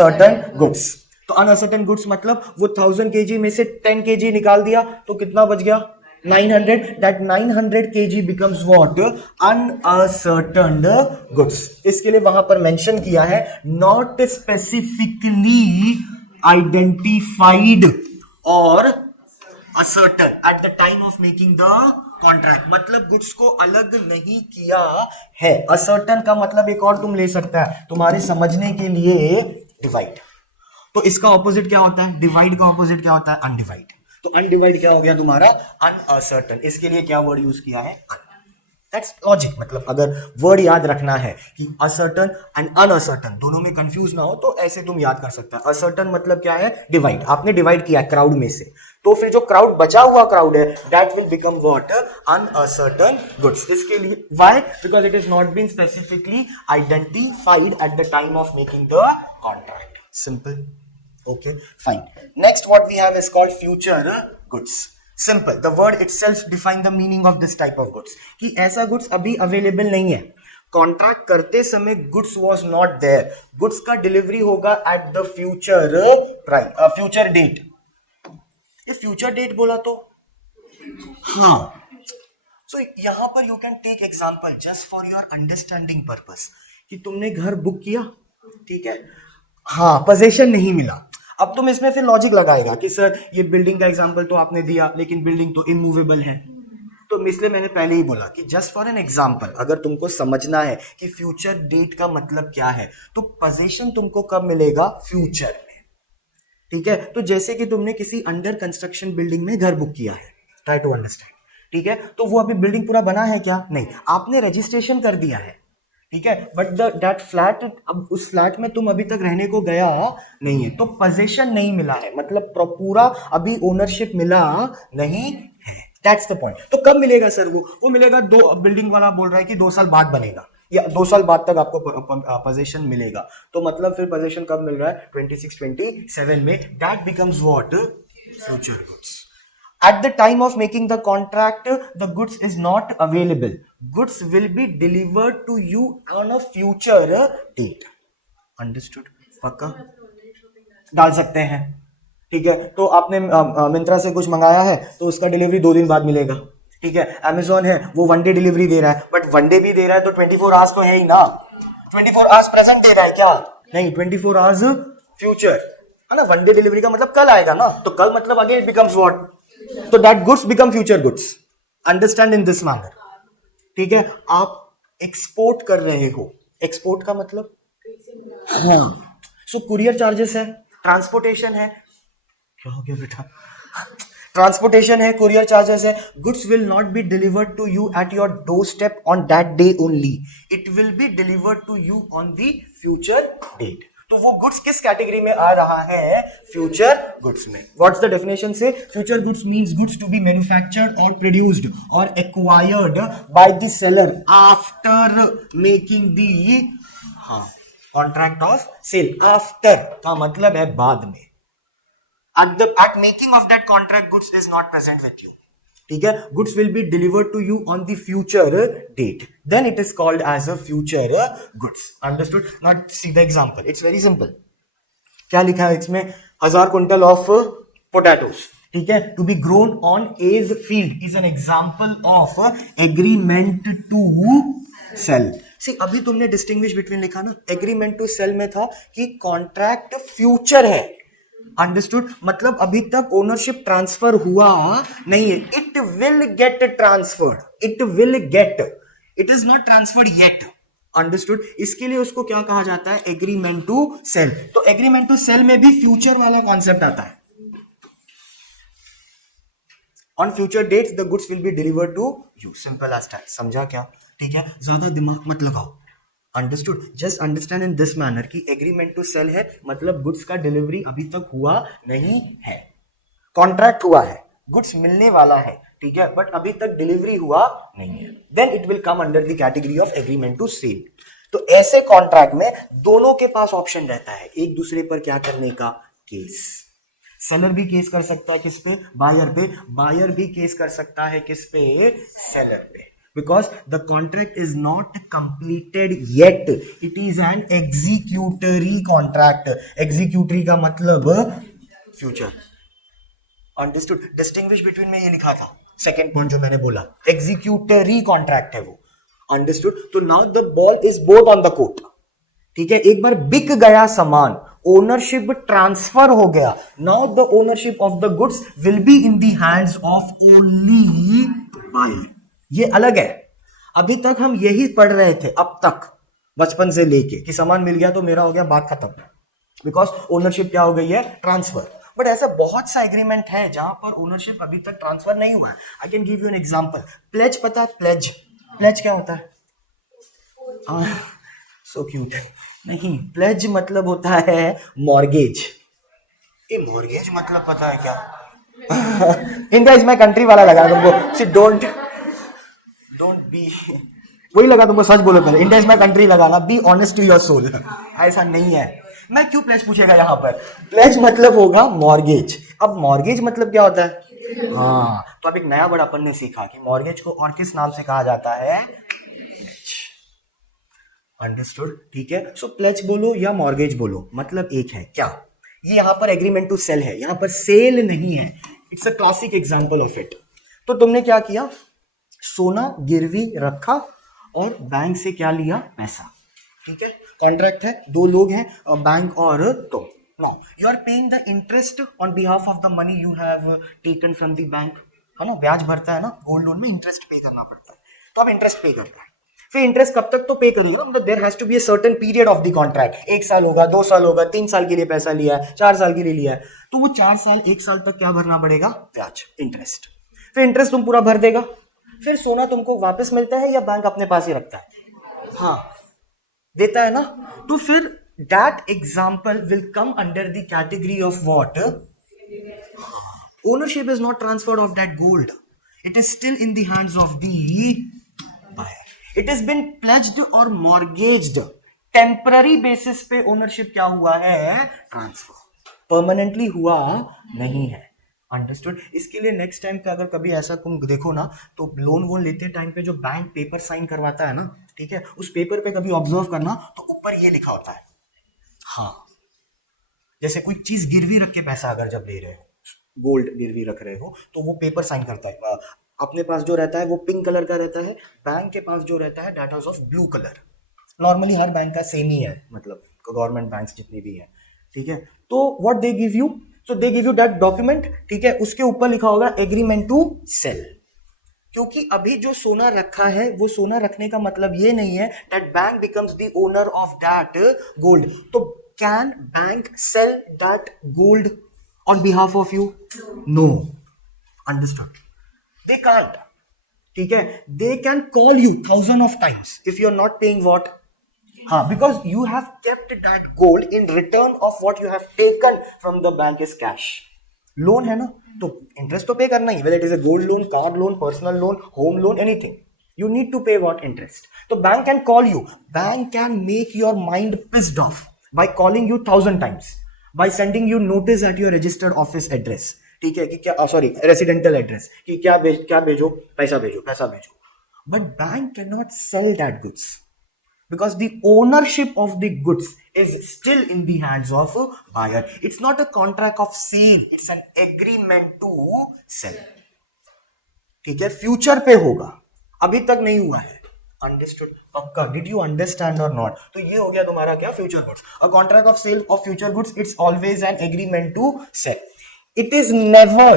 Uncertain goods. तो uncertain goods मतलब वो 1000 kg में से 10 kg निकाल दिया तो कितना बच गया 900। That 900 kg becomes what? Uncertain goods. इसके लिए वहां पर मेंशन किया है नॉट स्पेसिफिकली आइडेंटिफाइड और ascertain eight the time of making the contract, मतलब गुड्स को अलग नहीं किया है। असर्टेन का मतलब एक और तुम ले सकता है तुम्हारे समझने के लिए, डिवाइड। तो इसका ऑपोजिट क्या होता है? डिवाइड का ऑपोजिट क्या होता है? अनडिवाइड। तो अनडिवाइड क्या हो गया तुम्हारा? अनअसर्टेन। इसके लिए क्या वर्ड यूज किया है? अन। That's logic. मतलब अगर वर्ड याद रखना है कि असर्टेन एंड अनअसर्टेन दोनों में कंफ्यूज ना हो तो ऐसे तुम याद कर सकते हैं। असर्टेन मतलब क्या है? डिवाइड। आपने डिवाइड किया क्राउड में से, तो फिर जो क्राउड बचा हुआ क्राउड है that will become what? Unascertained goods. इसके लिए why? Because it is not been specifically identified at the time of making the contract. Simple. Okay, fine. Next what we have is called future goods. Simple. The word itself define the meaning of this type of goods. कि ऐसा goods अभी available नहीं है। Contract करते समय goods was not there. Goods का delivery होगा at the future price, future date. ये फ्यूचर डेट बोला तो हाँ। सो यहां पर you can take example just for your understanding purpose कि तुमने घर बुक किया, ठीक है, हाँ, पोजेशन नहीं मिला। अब तुम इसमें फिर लॉजिक लगाएगा कि सर ये बिल्डिंग का एग्जांपल तो आपने दिया लेकिन बिल्डिंग तो इमूवेबल है। तो इसलिए मैंने पहले ही बोला कि जस्ट फॉर एन एग्जांपल अगर तुमको समझना है कि फ्यूचर डेट का मतलब क्या है तो पोजीशन तुमको कब मिलेगा? फ्यूचर में, ठीक है। तो जैसे कि तुमने किसी अंडर कंस्ट्रक्शन बिल्डिंग में घर बुक किया है, ट्राई टू अंडरस्टैंड, ठीक है। तो वो अभी बिल्डिंग पूरा बना है क्या? नहीं, आपने रजिस्ट्रेशन कर दिया है, ठीक है, बट दैट फ्लैट, अब उस फ्लैट में तुम अभी तक रहने को गया नहीं है तो पोजीशन नहीं मिला है, मतलब पूरा अभी ओनरशिप मिला नहीं है। That's the point. तो कब मिलेगा सर? वो मिलेगा, दो बिल्डिंग वाला बोल रहा है कि 2 साल बाद बनेगा या 2 साल बाद तक आपको पोजीशन मिलेगा। तो मतलब फिर पोजीशन कब मिल रहा है? 26-27 में। That becomes what? Future goods. At the time of making the contract, the goods is not available. Goods will be delivered to you on a future date. Understood? पक्का? डाल सकते हैं, ठीक है। तो आपने मिंत्रा से कुछ मंगाया है तो उसका डिलीवरी 2 दिन बाद मिलेगा, ठीक है। Amazon है वो 1 डे डिलीवरी दे रहा है, बट 1 डे भी दे रहा है तो 24 आवर्स तो है ही ना। 24 आवर्स प्रेजेंट दे रहा है क्या? नहीं, 24 आवर्स फ्यूचर है ना। 1 डे डिलीवरी का मतलब कल आएगा ना, तो कल मतलब अगेन इट बिकम्स व्हाट? तो that goods become future goods. Understand in this manner, ठीक है। आप एक्सपोर्ट कर रहे हो, एक्सपोर्ट का मतलब हाँ, सो कुरियर चार्जेस है, ट्रांसपोर्टेशन है, क्या हो गया बेटा? ट्रांसपोर्टेशन है, कुरियर चार्जेस है। Goods will not be delivered to you at your doorstep on that day only, it will be delivered to you on the future date. तो वो गुड्स किस कैटेगरी में आ रहा है? फ्यूचर गुड्स में। What's the definition से? Future goods means goods to be manufactured और प्रोड्यूस्ड और acquired by the seller after making the contract of sale. After का मतलब है बाद में। at making of that contract, goods is not present with you, ठीक है। goods will be delivered to you on the future date, then it is called as a future goods. Understood? Now see the example, it's very simple. क्या लिखा है इसमें? 1000 quintal of potatoes, ठीक है, to be grown on A's field is an example of agreement to sell. See अभी तुमने distinguish between लिखा ना, एग्रीमेंट टू सेल में था कि कॉन्ट्रैक्ट फ्यूचर है। अंडरस्टूड? मतलब अभी तक ओनरशिप ट्रांसफर हुआ नहीं है। It will get transferred, it will get, it is not transferred yet. Understood? इसके लिए उसको क्या कहा जाता है? Agreement to sale. तो एग्रीमेंट टू सेल में भी फ्यूचर वाला कॉन्सेप्ट आता है। On future dates the goods will be delivered to you. Simple as that. समझा क्या? ठीक है, ज्यादा दिमाग मत लगाओ। Understood? Just understand in this manner कि एग्रीमेंट टू सेल है मतलब गुड्स का डिलीवरी अभी तक हुआ नहीं है, कॉन्ट्रैक्ट हुआ है, गुड्स मिलने वाला है, ठीक है, बट अभी तक डिलीवरी हुआ नहीं है, then it will come under the category of agreement to sale. तो ऐसे कॉन्ट्रैक्ट में दोनों के पास ऑप्शन रहता है एक दूसरे पर क्या करने का? केस। सेलर भी केस कर सकता है किस पे? बायर पे। बायर भी केस कर सकता है किस पे? सेलर पे। because the contract is not completed yet. It is an executory contract. Executory का मतलब future. अंडरस्टूड. डिस्टिंग्विश बिटवीन में ये लिखा था सेकेंड पॉइंट जो मैंने बोला, एग्जीक्यूटरी कॉन्ट्रैक्ट है वो. अंडरस्टूड. तो now the ball is both on the court. ठीक है, एक बार बिक गया सामान, ओनरशिप ट्रांसफर हो गया. Now the ownership of the goods will be in the hands of only buyer. ये अलग है. अभी तक हम यही पढ़ रहे थे अब तक बचपन से लेके कि सामान मिल गया तो मेरा हो गया, बात खत्म. बिकॉज ओनरशिप क्या हो गई है, ट्रांसफर. बट ऐसा बहुत सा एग्रीमेंट है जहां पर ओनरशिप अभी तक ट्रांसफर नहीं हुआ है. I can give you an example. Pledge पता है? प्लेज. प्लेज क्या होता है? So cute. नहीं, प्लेज मतलब होता है मॉर्गेज. ये मॉर्गेज मतलब पता है क्या? इनका इसमें कंट्री वाला लगा तुमको. सी डोंट बी, वही लगा तुमको. सच बोलो पहले, इंडिया इसमें कंट्री लगाना. Be honest to your soul. ऐसा नहीं है. मैं क्यों प्लेज पूछेगा यहाँ पर? प्लेज मतलब होगा मॉर्गेज. अब मॉर्गेज मतलब क्या होता है? हाँ, तो अब एक नया वर्ड अपन ने सीखा कि मॉर्गेज को और किस नाम से कहा जाता है? अंडरस्टूड. ठीक है. सो प्लेज बोलो या मॉर्गेज बोलो, मतलब एक है. क्या ये यहाँ पर एग्रीमेंट टू सेल है, यहाँ पर सेल नहीं है. It's a classic example of it. तो तुमने क्या किया? सोना गिरवी रखा और बैंक से क्या लिया? पैसा. ठीक है, कॉन्ट्रैक्ट है, दो लोग हैं, बैंक और तुम. Now you are paying the interest on behalf of the money you have taken from the bank. है ना, ब्याज भरता है ना गोल्ड लोन में, इंटरेस्ट पे करना पड़ता है. तो आप इंटरेस्ट पे करता है. फिर इंटरेस्ट कब तक तो पे करिएगा, मतलब there has to be a certain period of the contract. 1 साल होगा, 2 साल होगा, 3 साल के लिए पैसा लिया है, 4 साल के लिए लिया है, तो वो 4 साल 1 साल तक क्या भरना पड़ेगा? ब्याज, इंटरेस्ट. फिर इंटरेस्ट तुम पूरा भर देगा. फिर सोना तुमको वापस मिलता है या बैंक अपने पास ही रखता है? हाँ, देता है ना. तो फिर that example will come under the category of what? Ownership is not transferred of that gold. It is still in the hands of the buyer. It is been pledged और मॉर्गेज्ड. टेम्पररी बेसिस पे ownership क्या हुआ है? Transfer. Permanently हुआ नहीं है. Understood. इसके लिए नेक्स्ट टाइम पे अगर कभी ऐसा तुम देखो ना, तो लोन वोन लेते टाइम पे जो बैंक पेपर साइन करवाता है ना, ठीक है, उस पेपर पे कभी ऑब्जर्व करना तो ऊपर ये लिखा होता है. हाँ, जैसे कोई चीज गिरवी रख के पैसा अगर जब ले रहे हो, गोल्ड गिरवी रख रहे हो, तो वो पेपर साइन करता है. अपने पास जो रहता है वो पिंक कलर का रहता है, बैंक के पास जो रहता है that is of blue colour. Normally her bank का सेम ही है, मतलब गवर्नमेंट बैंक्स जितनी भी है. ठीक है, तो what they give you? So they give you that document. ठीक है, उसके ऊपर लिखा होगा एग्रीमेंट टू सेल. क्योंकि अभी जो सोना रखा है, वो सोना रखने का मतलब ये नहीं है that bank becomes the owner of that gold. तो can bank sell that gold on behalf of you? No. Understood? They can't. ठीक है, they can call you 1000 of times if you are not paying what? हाँ, because you have kept that gold in return of what you have taken from the bank is cash. Loan है ना, तो interest तो पे करना ही, whether it is a gold loan, car loan, personal loan, home loan, anything. You need to pay what? Interest. तो bank can call you. Bank can make your mind pissed off by calling you 1000 times, by sending you notice at your registered office address. ठीक है, कि क्या, sorry, residential address, कि क्या भेजो, पैसा भेजो, पैसा भेजो. But bank cannot sell that goods. Because the ownership of the goods is still in the hands of a buyer. It's not a contract of sale. It's an agreement to sell. ठीक है, future पे होगा, अभी तक नहीं हुआ है. Understood? पक्का? डिड यू अंडरस्टैंड और नॉट? तो ये हो गया तुम्हारा क्या? Future goods. A contract of sale of future goods, it's always an agreement to sale. It is never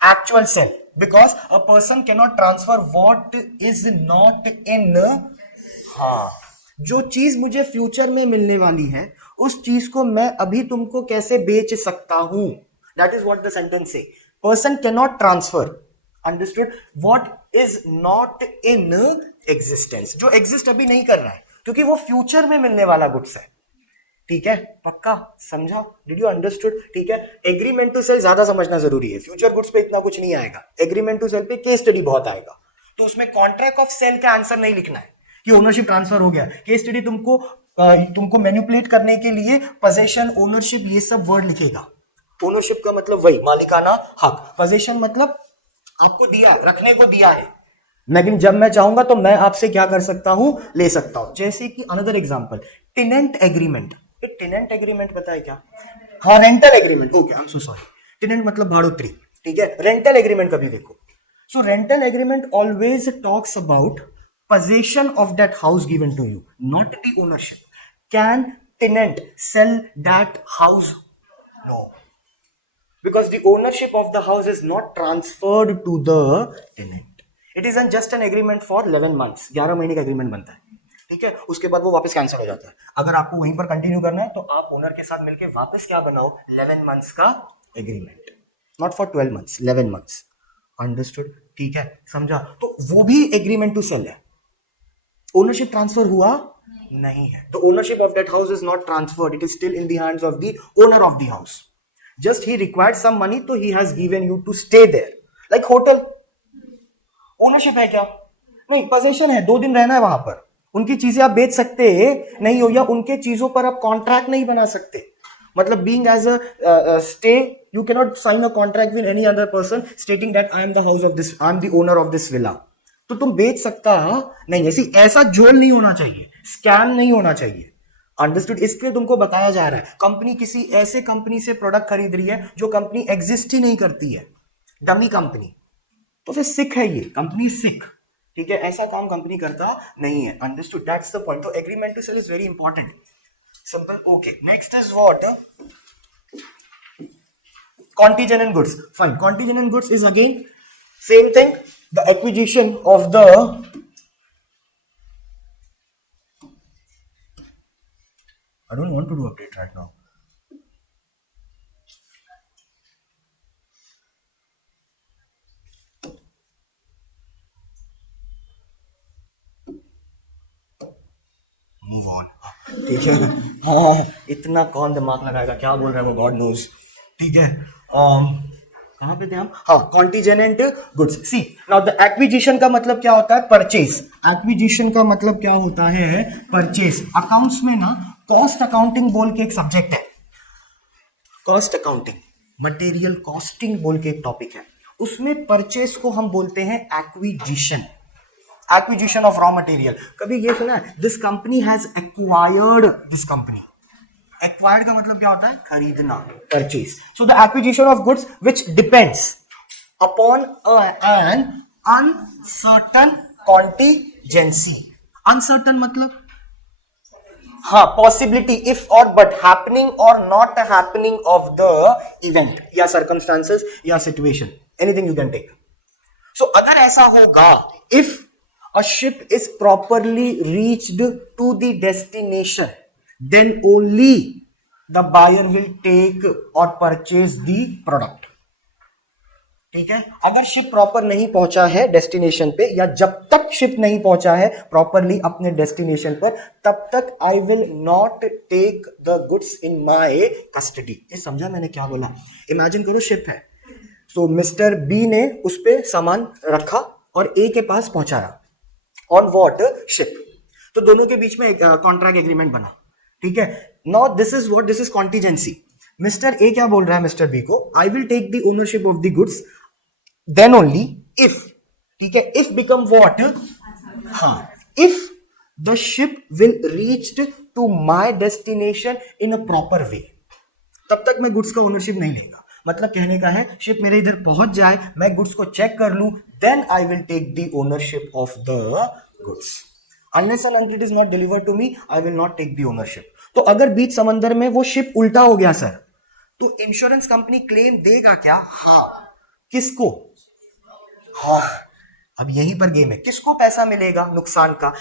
actual sell because a person cannot transfer what is not in. हाँ, जो चीज मुझे फ्यूचर में मिलने वाली है, उस चीज को मैं अभी तुमको कैसे बेच सकता हूं? That is what the sentence say. Person can not transfer. Understood? What is not in existence, जो एग्जिस्ट अभी नहीं कर रहा है, क्योंकि वो फ्यूचर में मिलने वाला गुड्स है. ठीक है, पक्का समझा? Did you understood? ठीक है, एग्रीमेंट टू सेल ज्यादा समझना जरूरी है. फ्यूचर गुड्स पे इतना कुछ नहीं आएगा, एग्रीमेंट टू सेल पे केस स्टडी बहुत आएगा. तो उसमें कॉन्ट्रैक्ट ऑफ सेल का आंसर नहीं लिखना है कि ओनरशिप ट्रांसफर हो गया. केस स्टडी तुमको मैनिपुलेट करने के लिए पोजेशन, ओनरशिप, ये सब वर्ड लिखेगा. ओनरशिप का मतलब वही मालिकाना हक, पोजेशन मतलब आपको दिया है, रखने को दिया है. लेकिन जब मैं चाहूंगा तो मैं आपसे क्या कर सकता हूं, ले सकता हूं। जैसे कि another example, tenant agreement. Tenant agreement पता है क्या? हाँ, rental agreement. Okay, I am so sorry. Tenant मतलब भाड़ोत्री, ठीक है। रेंटल एग्रीमेंट कभी देखो, so rental agreement always talks about possession of that house given to you, not the ownership. Can tenant sell that house? No, because the ownership of the house is not transferred to the tenant. It is just an agreement for 11 months, 11 महीने का agreement बनता है, ठीक है। उसके बाद वो वापस कैंसिल हो जाता है। अगर आपको वहीं पर कंटिन्यू करना है तो आप ओनर के साथ मिलकर वापस क्या बनाओ, 11 मंथ्स का agreement, not for 12 months, 11 months. Understood, ठीक है, समझा। तो वो भी एग्रीमेंट टू सेल है, ओनरशिप ट्रांसफर हुआ नहीं है। The ownership of that house is not transferred, it is still in the hands of the owner of the house. Just he required some money, तो he has given you to stay there, like hotel. Ownership है क्या? नहीं, position है, 2 दिन रहना है वहां पर। उनकी चीजें आप बेच सकते नहीं हो, या उनके चीजों पर आप कॉन्ट्रैक्ट नहीं बना सकते। मतलब being as a stay, you can not sign a contract with any other person stating that I am the house of this, I am the owner of this villa. तो तुम बेच सकता नहीं, ऐसा झोल नहीं होना चाहिए, स्कैम नहीं होना चाहिए। अंडरस्टूड। इसलिए तुमको बताया जा रहा है, कंपनी किसी ऐसे कंपनी से प्रोडक्ट खरीद रही है जो कंपनी एग्जिस्ट ही नहीं करती है, डमी कंपनी, तो फिर सिख है ये कंपनी, सिख, ठीक है। ऐसा काम कंपनी करता नहीं है। Understood, that's the point. तो agreement to sell is very important, simple. Okay, next is what, contingent goods. Fine, contingent goods is again same thing, the acquisition of the I don't want to do update right now. Move on, ठीक है। हाँ, इतना कौन दिमाग लगाएगा, क्या बोल रहा है वो, गॉड नोज, ठीक है। कहां पे थे हम? हाँ, contingent goods. See now the acquisition का मतलब क्या होता है, परचेज। एक्विजिशन का मतलब क्या होता है, परचेज। अकाउंट्स में ना कॉस्ट अकाउंटिंग बोल के एक सब्जेक्ट है, कॉस्ट अकाउंटिंग, मटेरियल कॉस्टिंग बोल के एक टॉपिक है। उसमें परचेज को हम बोलते हैं acquisition, acquisition of raw material. कभी ये सुना है, this company has acquired this company. Acquired का मतलब क्या होता है, खरीदना, purchase. So the acquisition of goods which depends upon an uncertain contingency. Uncertain मतलब हाँ, पॉसिबिलिटी, इफ और बट, हैपनिंग और not happening of the event या सर्कमस्टांसेस या situation, anything you can take. So अगर ऐसा होगा, if a ship is properly reached to the destination, then only the buyer will take or purchase the product, ठीक है। अगर ship proper नहीं पहुंचा है डेस्टिनेशन पे, या जब तक शिप नहीं पहुंचा है प्रॉपरली अपने डेस्टिनेशन पर, तब तक I will not take the goods in my custody. ये समझा मैंने क्या बोला? इमेजिन करो शिप है, तो मिस्टर बी ने उस पे सामान रखा और ए के पास पहुंचाया, ऑन वॉट, शिप। तो दोनों के बीच में कॉन्ट्रैक्ट एग्रीमेंट बना, ठीक है। Now this is what, this is contingency. Mister A क्या बोल रहा है मिस्टर बी को, I will take the ownership of the goods then only if, ठीक है, इफ बिकम व्हाट, हाँ, if the ship will reached to my destination in a proper way, तब तक मैं गुड्स का ओनरशिप नहीं लेगा। मतलब कहने का है, शिप मेरे इधर पहुंच जाए, मैं गुड्स को चेक कर लूं, then I will take the ownership of the goods. Unless and until it is not delivered to me, I will not take the ownership. तो अगर बीच समंदर में वो शिप उल्टा हो गया सर, तो इंश्योरेंस कंपनी क्लेम देगा क्या? हाँ। किसको? हाँ, अब यहीं पर गेम है, किसको पैसा मिलेगा नुकसान का,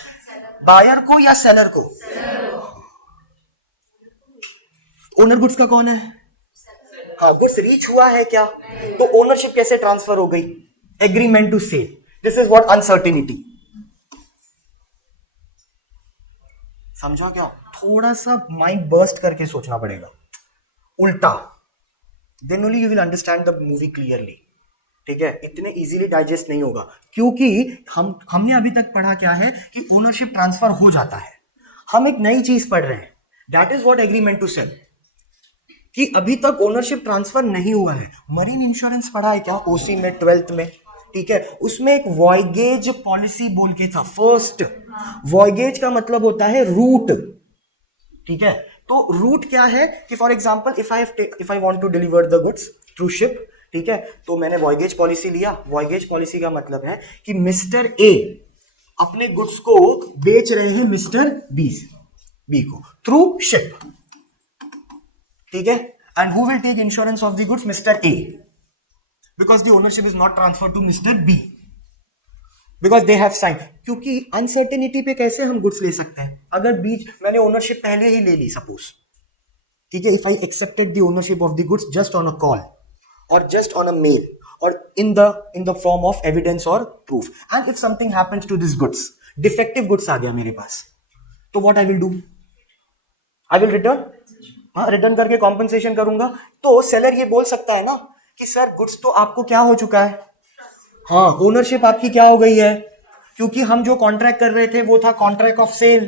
बायर को या सेलर को? ओनर गुड्स का कौन है? हाँ, गुड्स रीच हुआ है क्या, तो ओनरशिप कैसे ट्रांसफर हो गई? Agreement to sale. This is what uncertainty. समझा क्या? थोड़ा सा माइंड बर्स्ट करके सोचना पड़ेगा, उल्टा, then only you will understand the movie clearly, ठीक है। इतने इजीली डाइजेस्ट नहीं होगा, क्योंकि हमने अभी तक पढ़ा क्या है कि ओनरशिप ट्रांसफर हो जाता है। हम एक नई चीज पढ़ रहे हैं, that is what agreement to sale, कि अभी तक ओनरशिप ट्रांसफर नहीं हुआ है। मरीन इंश्योरेंस पढ़ा है क्या ओसी में, 12th में, ठीक है, उसमें एक वॉयगेज पॉलिसी बोल के था फर्स्ट। वॉयगेज का मतलब होता है रूट, ठीक है। तो रूट क्या है कि for example if I want to deliver the goods through ship, ठीक है, तो मैंने वॉयगेज पॉलिसी लिया। वॉयगेज पॉलिसी का मतलब है कि मिस्टर ए अपने गुड्स को बेच रहे हैं मिस्टर बी को थ्रू शिप, ठीक है, and who will take insurance of the goods? Mister A, because the ownership is not transfer to mister B, because they have sign. क्योंकि अनसर्टेनिटी पे कैसे हम गुड्स ले सकते हैं? अगर बीच मैंने ओनरशिप पहले ही ले ली सपोज, ठीक है, if I accepted the ownership of the goods just on a call or just on a mail or in the form of evidence or proof, and if something happens to this goods, defective goods आ गया मेरे पास, तो what I will do? I will return, हाँ, return करके compensation करूंगा। तो seller ये बोल सकता है ना कि सर गुड्स तो आपको क्या हो चुका है, हाँ, ओनरशिप आपकी क्या हो गई है, क्योंकि हम जो कॉन्ट्रैक्ट कर रहे थे वो था कॉन्ट्रैक्ट ऑफ सेल,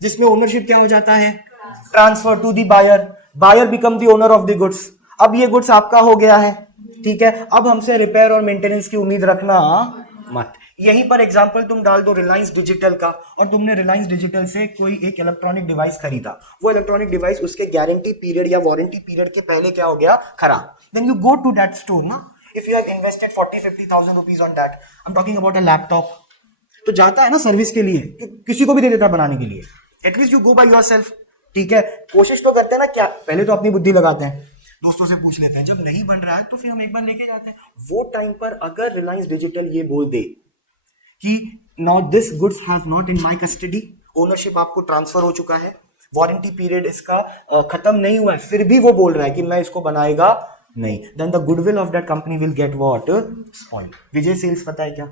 जिसमें ओनरशिप क्या हो जाता है? Transfer to the buyer, buyer become the owner of the goods. अब ये गुड्स आपका हो गया है, ठीक है, अब हमसे रिपेयर और मेंटेनेंस की उम्मीद रखना मत। यहीं पर एग्जांपल तुम डाल दो रिलायंस डिजिटल का, और तुमने रिलायंस डिजिटल से कोई एक इलेक्ट्रॉनिक डिवाइस खरीदा, वो इलेक्ट्रॉनिक डिवाइस उसके गारंटी पीरियड या वारंटी पीरियड के पहले क्या हो गया? खराब। Then you go to that store ना, if you have invested 40-50,000 rupees on that, I am talking about a laptop, तो जाता है ना सर्विस के लिए, किसी को भी दे देता है बनाने के लिए, at least you go by yourself, ठीक है। कोशिश तो करते हैं ना, क्या पहले तो अपनी बुद्धि लगाते हैं, दोस्तों से पूछ लेते हैं, जब नहीं बन रहा है तो फिर हम एक बार लेके जाते हैं। वो टाइम पर अगर रिलायंस डिजिटल ये बोल दे कि now this goods have not in my custody, ownership आपको ट्रांसफर हो चुका है, वारंटी पीरियड इसका खत्म नहीं हुआ है, फिर भी वो बोल रहा है कि मैं इसको बनाएगा नहीं, then the goodwill of that company will get what? Spoil. Vijay Sales पता है क्या?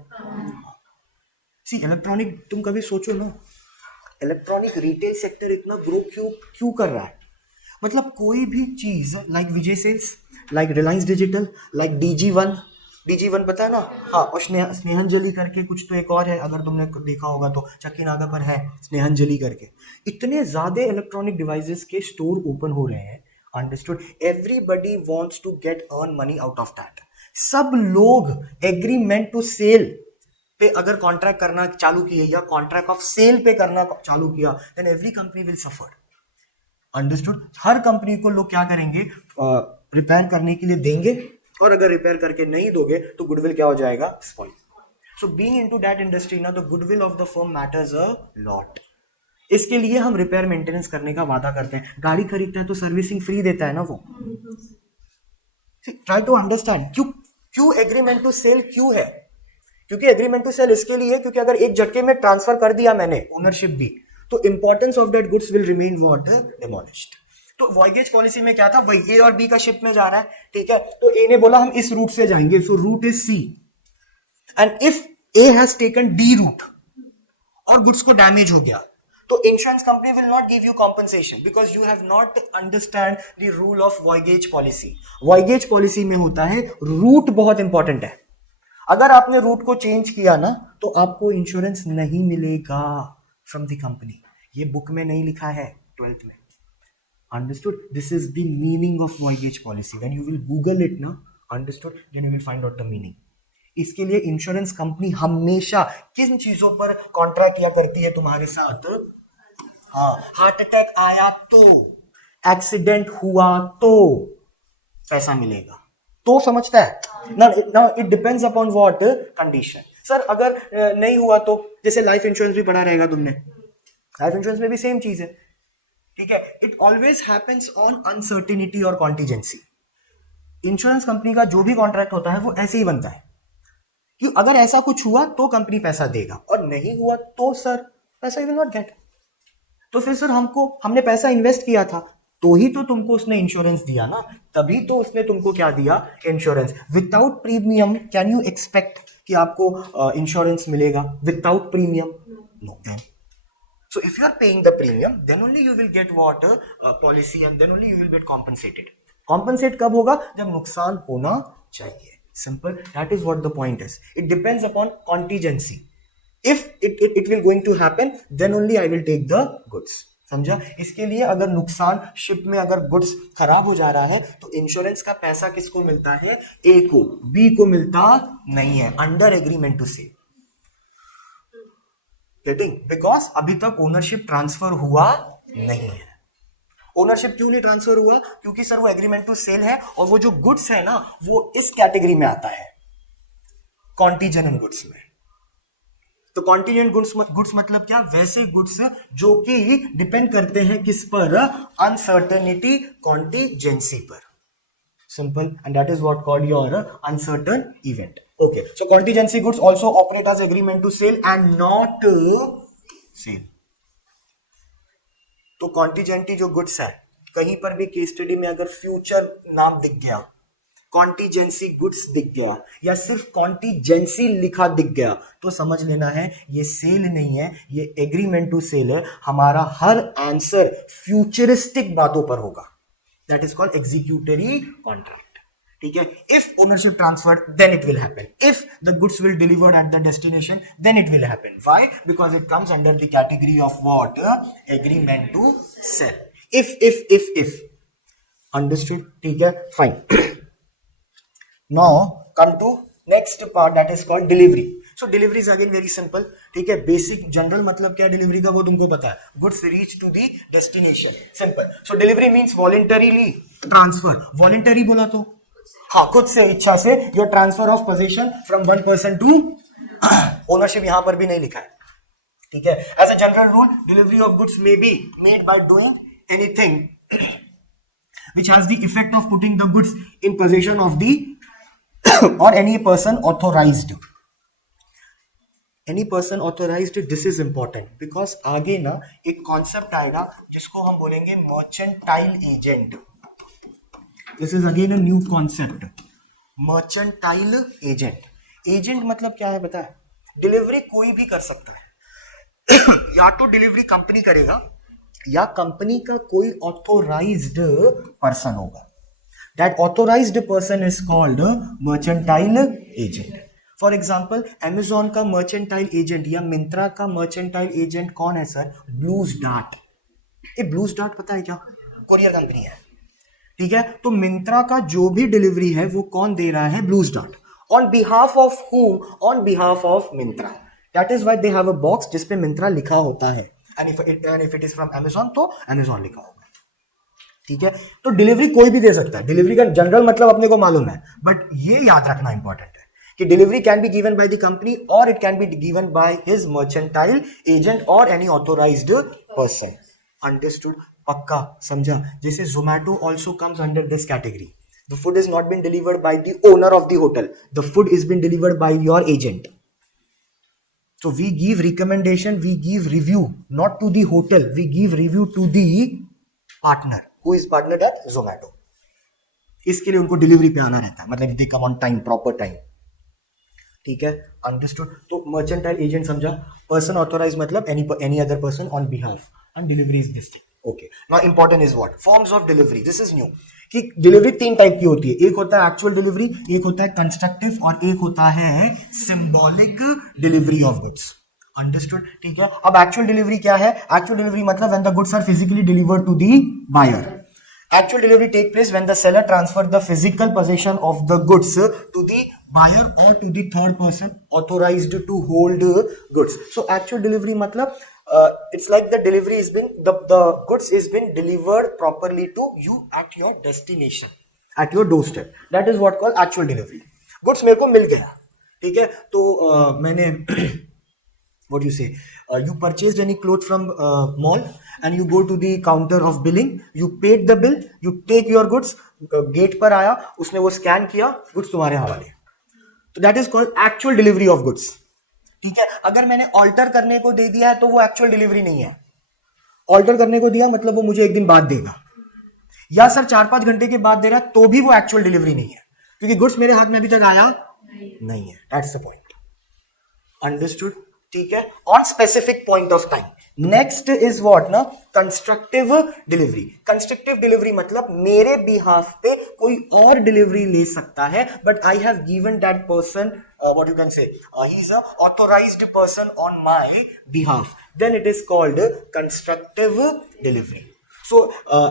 सी इलेक्ट्रॉनिक, तुम कभी सोचो ना, इलेक्ट्रॉनिक रिटेल सेक्टर इतना ग्रो क्यों कर रहा है? मतलब कोई भी चीज like Vijay Sales, like Reliance Digital, like DG1 पता है ना, हाँ, और स्नेहंजलि करके कुछ तो एक और है, अगर तुमने देखा होगा तो चक्की नागा पर है स्नेहंजलि करके। इतने ज्यादा इलेक्ट्रॉनिक डिवाइसेस के स्टोर ओपन हो रहे हैं, understood, everybody wants to get earn money out of that. सब लोग एग्रीमेंट टू सेल पे अगर कॉन्ट्रैक्ट करना चालू किए या कॉन्ट्रैक्ट ऑफ सेल पे करना चालू किया, then every company will suffer, understood. हर कंपनी को लोग क्या करेंगे? रिपेयर करने के लिए देंगे, और अगर रिपेयर करके नहीं दोगे तो गुडविल क्या हो जाएगा? Spoil. So being into that industry ना, the goodwill of the firm matters a lot. इसके लिए हम रिपेयर मेंटेनेंस करने का वादा करते हैं। गाड़ी खरीदता है तो सर्विसिंग फ्री देता है ना वो। ट्राई टू अंडरस्टैंड क्यों एग्रीमेंट टू सेल क्यों है? क्योंकि एग्रीमेंट टू सेल इसके लिए, क्योंकि अगर एक झटके में ट्रांसफर कर दिया मैंने ओनरशिप भी, तो importance of that goods will remain what? Demolished. तो वॉयगेज पॉलिसी में क्या था? वही ए और बी का शिप में जा रहा है, ठीक है, तो ए ने बोला हम इस रूट से जाएंगे, so route is C, and if A has taken D route और गुड्स को डैमेज हो गया, तो insurance company will not give you compensation, because you have not understand the rule of voyage policy. Voyage policy में होता है root बहुत important है। अगर आपने रूट को चेंज किया ना, तो आपको इंश्योरेंस नहीं मिलेगा फ्रॉम द कंपनी। ये बुक में नहीं लिखा है 12th में, understood. This is the meaning of voyage policy. When you will Google it ना, understood, then you will find out the meaning. इसके लिए इंश्योरेंस कंपनी हमेशा किन चीजों पर कॉन्ट्रैक्ट किया करती है तुम्हारे साथ? हाँ, हार्ट अटैक आया तो, एक्सीडेंट हुआ तो पैसा मिलेगा, तो समझता है ना। It depends upon what condition. Sir अगर नहीं हुआ तो, जैसे लाइफ इंश्योरेंस भी पढ़ा रहेगा तुमने, लाइफ इंश्योरेंस में भी सेम चीज है, ठीक है। It always happens on uncertainty और कॉन्टीजेंसी। इंश्योरेंस कंपनी का जो भी कॉन्ट्रैक्ट होता है वो ऐसे ही बनता है कि अगर ऐसा कुछ हुआ तो कंपनी पैसा देगा, और नहीं हुआ तो सर पैसा यू विल नॉट गेट। तो फिर सर हमने पैसा इन्वेस्ट किया था, तो ही तो तुमको उसने इंश्योरेंस दिया ना, तभी तो उसने तुमको क्या दिया? Insurance. Without premium can you expect कि आपको इंश्योरेंस मिलेगा? Without premium no. Then so if you are paying the premium, then only you will get what policy, and then only you will get compensated. Compensate कब होगा? जब नुकसान होना चाहिए। Simple. That is what the point is. It depends upon contingency. If it will going to happen, then only I will take the goods. समझा? इसके लिए अगर नुकसान शिप में अगर गुड्स खराब हो जा रहा है तो इंश्योरेंस का पैसा किसको मिलता है? ए को, बी को मिलता नहीं है under agreement to sale. Getting? Because अभी तक ओनरशिप ट्रांसफर हुआ नहीं है। ओनरशिप क्यों नहीं ट्रांसफर हुआ? क्योंकि सर वो एग्रीमेंट टू सेल है और वो जो गुड्स है ना वो इस कैटेगरी में आता है, कॉन्टीजेंट गुड्स में। तो कॉन्टीजेंट गुड्स मतलब क्या? वैसे गुड्स जो कि डिपेंड करते हैं किस पर? अनसर्टेनिटी कॉन्टीजेंसी पर। Simple, and that is what called your uncertain event. Okay, so contingency goods also operate as agreement to sale and not sale. तो कॉन्टीजेंटी जो गुड्स है, कहीं पर भी केस स्टडी में अगर फ्यूचर नाम दिख गया, कॉन्टीजेंसी गुड्स दिख गया या सिर्फ कॉन्टीजेंसी लिखा दिख गया तो समझ लेना है ये सेल नहीं है, ये एग्रीमेंट टू सेल है। हमारा हर आंसर फ्यूचरिस्टिक बातों पर होगा, that is called executory contract. ठीक है? If ownership transferred then it will happen, if the goods will delivered at the destination then it will happen. Why? Because it comes under the category of what? Agreement to sale. If understood? ठीक है, fine. Now come to next part, that is called delivery. So delivery is again very simple. ठीक है? Basic general मतलब क्या delivery का वो तुमको पता है, goods reach to the destination. Simple. So delivery means voluntarily transfer. Voluntary बोला तो हाँ, खुद से, इच्छा से, your transfer of position from one person to, ownership यहां पर भी नहीं लिखा है। ठीक है? As a general rule delivery of goods may be made by doing anything which has the effect of putting the goods in possession of the or any person authorized. Any person authorized, this is important because आगे ना एक concept आएगा जिसको हम बोलेंगे mercantile agent. This is again a new concept, mercantile agent. Agent मतलब क्या है पता है? डिलीवरी कोई भी कर सकता है या तो डिलीवरी कंपनी करेगा या कंपनी का कोई ऑथोराइज्ड पर्सन होगा। That authorised person is called mercantile agent. For example Amazon का मर्चेंटाइल एजेंट या मिंत्रा का मर्चेंटाइल एजेंट कौन है सर? Blue Dart. ये ब्लूज डार्ट पता है क्या? कोरियर कंपनी है। ठीक है? तो मिंत्रा का जो भी डिलीवरी है वो कौन दे रहा है? Blues dart. On behalf of हुम? On behalf of Myntra. That is why they have a box जिसपे मिंत्रा लिखा होता है, and if it is from Amazon तो Amazon लिखा होगा। ठीक है? तो डिलीवरी कोई भी दे सकता है। डिलीवरी का जनरल मतलब अपने को मालूम है, बट ये याद रखना इंपॉर्टेंट है कि delivery can be given by the company और it can be given by his mercantile agent और एनी ऑथोराइज्ड पर्सन। अंडरस्टूड? पक्का समझा? जैसे Zomato also comes under this category. The food is not been delivered by the owner of the hotel, the food is been delivered by your agent. So we give recommendation, we give review, not to the hotel, we give review to the partner. Who is partnered at Zomato? इसके लिए उनको delivery पे आना रहता है, मतलब they come on time, proper time. ठीक है? अंडरस्टूड? तो मर्चेंटाइल एजेंट समझा? पर्सन ऑथोराइज मतलब any other person on behalf, and delivery is this thing. Okay. Now important is what? Forms of delivery. This is new. कि delivery तीन type की होती है, एक होता है एक्चुअल डिलीवरी, एक होता है कंस्ट्रक्टिव और एक होता है symbolic delivery of goods. Understood? ठीक है? अब एक्चुअल डिलीवरी क्या है? एक्चुअल डिलीवरी मतलब when the goods are physically delivered to the buyer. Actual delivery take place when the seller transfer the physical possession of the goods to the buyer or to the third person authorized to hold goods. So actual delivery matlab it's like the delivery has been the goods is been delivered properly to you at your destination, at your doorstep. That is what called actual delivery. Goods मेरे को मिल गया, ठीक है? तो मैंने what you say, you purchased any clothes from mall and you go to the counter of billing, you paid the bill, you take your goods, gate पर आया, उसने वो स्कैन किया, goods तुम्हारे हवाले। तो that is called actual delivery of goods। ठीक है? अगर मैंने ऑल्टर करने को दे दिया है तो वो एक्चुअल डिलीवरी नहीं है। ऑल्टर करने को दिया मतलब वो मुझे एक दिन बाद देगा, या सर 4-5 घंटे के बाद दे रहा तो भी वो एक्चुअल डिलीवरी नहीं है, क्योंकि गुड्स मेरे हाथ में अभी तक आया नहीं है। That's the point. अंडरस्टूड? ठीक है? On specific point of time. Next is what ना? Constructive delivery. कंस्ट्रक्टिव डिलीवरी मतलब मेरे बिहाफ पे कोई और डिलीवरी ले सकता है, but I have given that person what you can say, he is a authorized person on my behalf, then it is called constructive delivery. So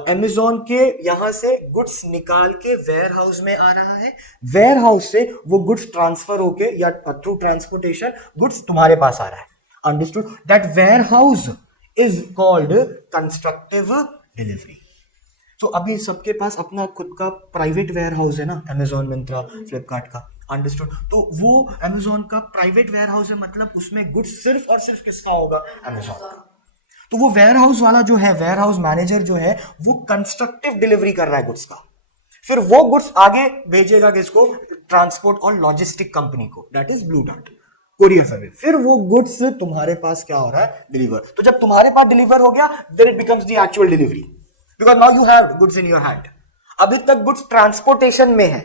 Amazon के यहां से गुड्स निकाल के वेयर हाउस में आ रहा है, वेयर हाउस से वो गुड्स ट्रांसफर होके या थ्रू ट्रांसपोर्टेशन गुड्स तुम्हारे पास आ रहा है. Understood? That warehouse is called constructive delivery. तो अभी सबके पास अपना खुद का प्राइवेट वेयर हाउस है ना, अमेजोन, मिंत्रा, फ्लिपकार्ट का. अंडरस्टूड? तो वो अमेजोन का प्राइवेट वेयर हाउस है, मतलब उसमें गुड्स सिर्फ और सिर्फ किसका होगा? अमेजोन का. तो वो वेयर हाउस वाला जो है, वेयर हाउस मैनेजर जो है, वो कंस्ट्रक्टिव डिलीवरी कर रहा है गुड्स का. फिर वो गुड्स आगे भेजेगा किसको? ट्रांसपोर्ट और लॉजिस्टिक कंपनी को, that is blue dart courier service. फिर वो गुड्स तुम्हारे पास क्या हो रहा है? डिलीवर. तो जब तुम्हारे पास डिलीवर हो गया, then it becomes the actual delivery, because now you have goods in your hand. अभी तक गुड्स ट्रांसपोर्टेशन में है,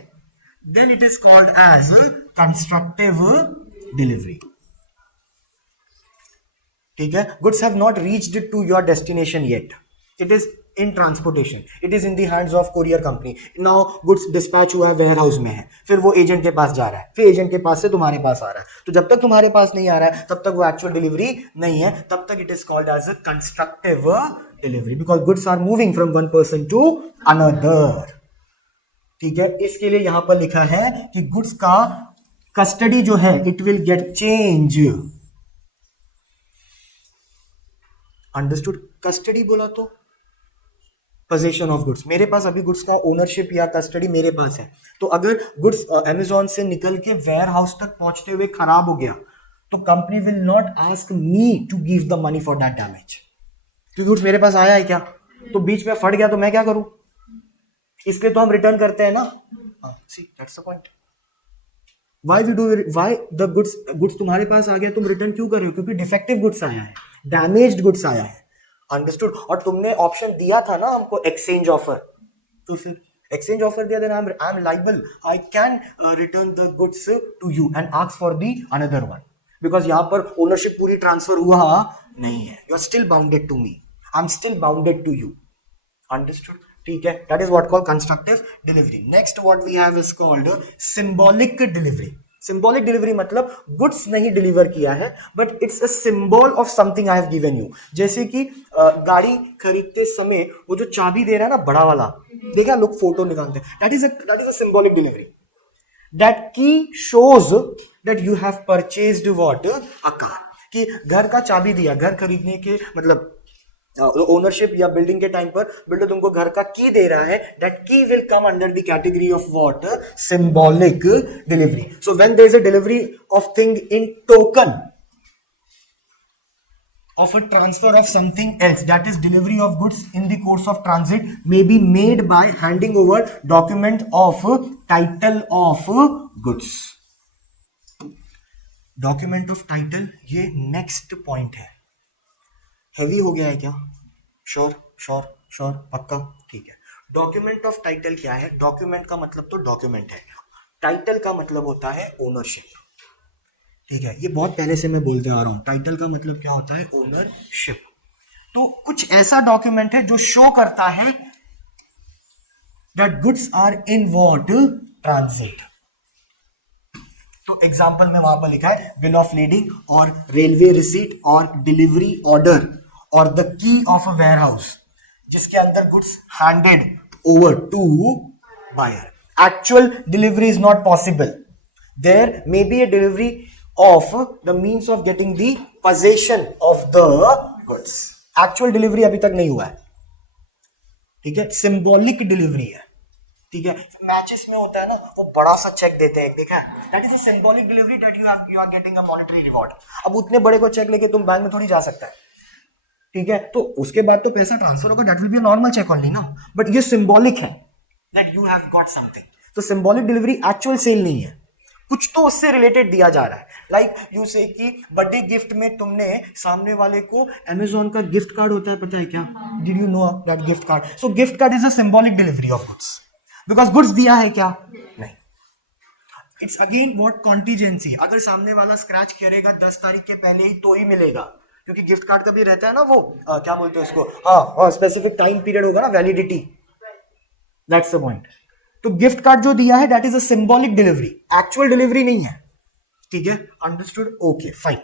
then it is called as constructive delivery. ठीक है? Goods have not reached to your destination yet, it is in transportation, it is in the hands of courier company. Now goods dispatch हुआ है, ware house में है, फिर वो agent के पास जा रहा है, फिर एजेंट के पास से तुम्हारे पास आ रहा है. तो जब तक तुम्हारे पास नहीं आ रहा है, तब तक वो एक्चुअल डिलीवरी नहीं है, तब तक it is called as a constructive delivery, because goods are moving from one person to another. ठीक है? इसके लिए यहां पर लिखा है कि गुड्स का कस्टडी जो है, it will get change. Understood? Custody बोला तो पोजीशन ऑफ गुड्स. मेरे पास अभी गुड्स का ओनरशिप या कस्टडी मेरे पास है. तो अगर गुड्स अमेजोन से निकल के वेयर हाउस तक पहुंचते हुए खराब हो गया, तो company will not ask me to give the money for that damage. क्योंकि गुड्स मेरे पास आया है क्या, तो बीच में फट गया तो मैं क्या करूं? इसलिए तो हम रिटर्न करते हैं ना. See that's the point. Why we do, why the goods तुम्हारे पास आ गया, तुम रिटर्न क्यों कर रहे हो? क्योंकि डिफेक्टिव गुड्स आया है, डैमेज्ड गुड्स आया है. अंडरस्टूड? और तुमने ऑप्शन दिया था ना हमको एक्सचेंज ऑफर, तो फिर एक्सचेंज ऑफर दिया, then I am liable, I can return the goods to you and ask for the another one, because यहां पर ओनरशिप पूरी ट्रांसफर हुआ नहीं है. You are still bounded to me, I am still bounded to you. Understood? ठीक है? That is what called constructive delivery. Next what we have is called symbolic delivery. Symbolic delivery मतलब goods नहीं deliver किया है, but it's a symbol of something I have given you. जैसे कि गाड़ी खरीदते समय वो जो चाबी दे रहा है ना, बड़ा वाला, देखा लोग फोटो निकालते हैं, that is a symbolic delivery. That की shows that you have purchased what a car. कि घर का चाबी दिया, घर खरीदने के मतलब ओनरशिप या बिल्डिंग के टाइम पर बिल्डर तुमको घर का की दे रहा है, that key will come under the category of what? Symbolic delivery. So when there is a delivery of thing in token of a transfer of something else, that is delivery of goods in the course of transit, may be made by handing over document of title of goods. document of title, ये next point है. Heavy हो गया है क्या? Sure sure sure, पक्का? ठीक है. Document of title क्या है? डॉक्यूमेंट का मतलब तो डॉक्यूमेंट है, टाइटल का मतलब होता है ओनरशिप. ठीक है? ये बहुत पहले से मैं बोलते आ रहा हूं, टाइटल का मतलब क्या होता है? ओनरशिप. तो कुछ ऐसा डॉक्यूमेंट है जो शो करता है that goods are in what? Transit. तो एग्जांपल में वहां पर लिखा है बिल ऑफ लीडिंग और रेलवे रिसीट और डिलीवरी ऑर्डर और the key of a warehouse, जिसके अंदर goods handed over to buyer. Actual delivery is not possible. There may be a delivery of the means of getting the possession of the goods. Actual delivery अभी तक नहीं हुआ है. ठीक है? Symbolic delivery है. ठीक है? मैचेस में होता है ना, वो बड़ा सा चेक देते हैं, देखा है? That is a symbolic delivery, that you are getting a monetary reward. अब उतने बड़े को चेक लेके तुम बैंक में थोड़ी जा सकता है. ठीक है? तो उसके बाद तो पैसा ट्रांसफर होगा, that will be a normal cheque only ना, बट ये सिंबॉलिक है that you have got something. तो सिंबॉलिक डिलीवरी एक्चुअल सेल नहीं है, कुछ तो उससे रिलेटेड दिया जा रहा है. लाइक यू से कि बर्थडे गिफ्ट में तुमने सामने वाले को अमेजोन का गिफ्ट कार्ड होता है, पता है क्या? Did you know that gift card? So gift card is a symbolic delivery of goods, because goods दिया है क्या? नहीं. It's again what? कॉन्टीजेंसी. अगर सामने वाला स्क्रैच करेगा 10 तारीख के पहले ही तो ही मिलेगा, क्योंकि गिफ्ट कार्ड का भी रहता है ना वो क्या बोलते हैं उसको, हाँ स्पेसिफिक टाइम पीरियड होगा ना, वैलिडिटी. That's the point. तो गिफ्ट कार्ड जो दिया है that is a symbolic delivery, actual delivery नहीं है. ठीक है, अंडरस्टूड, ओके फाइन।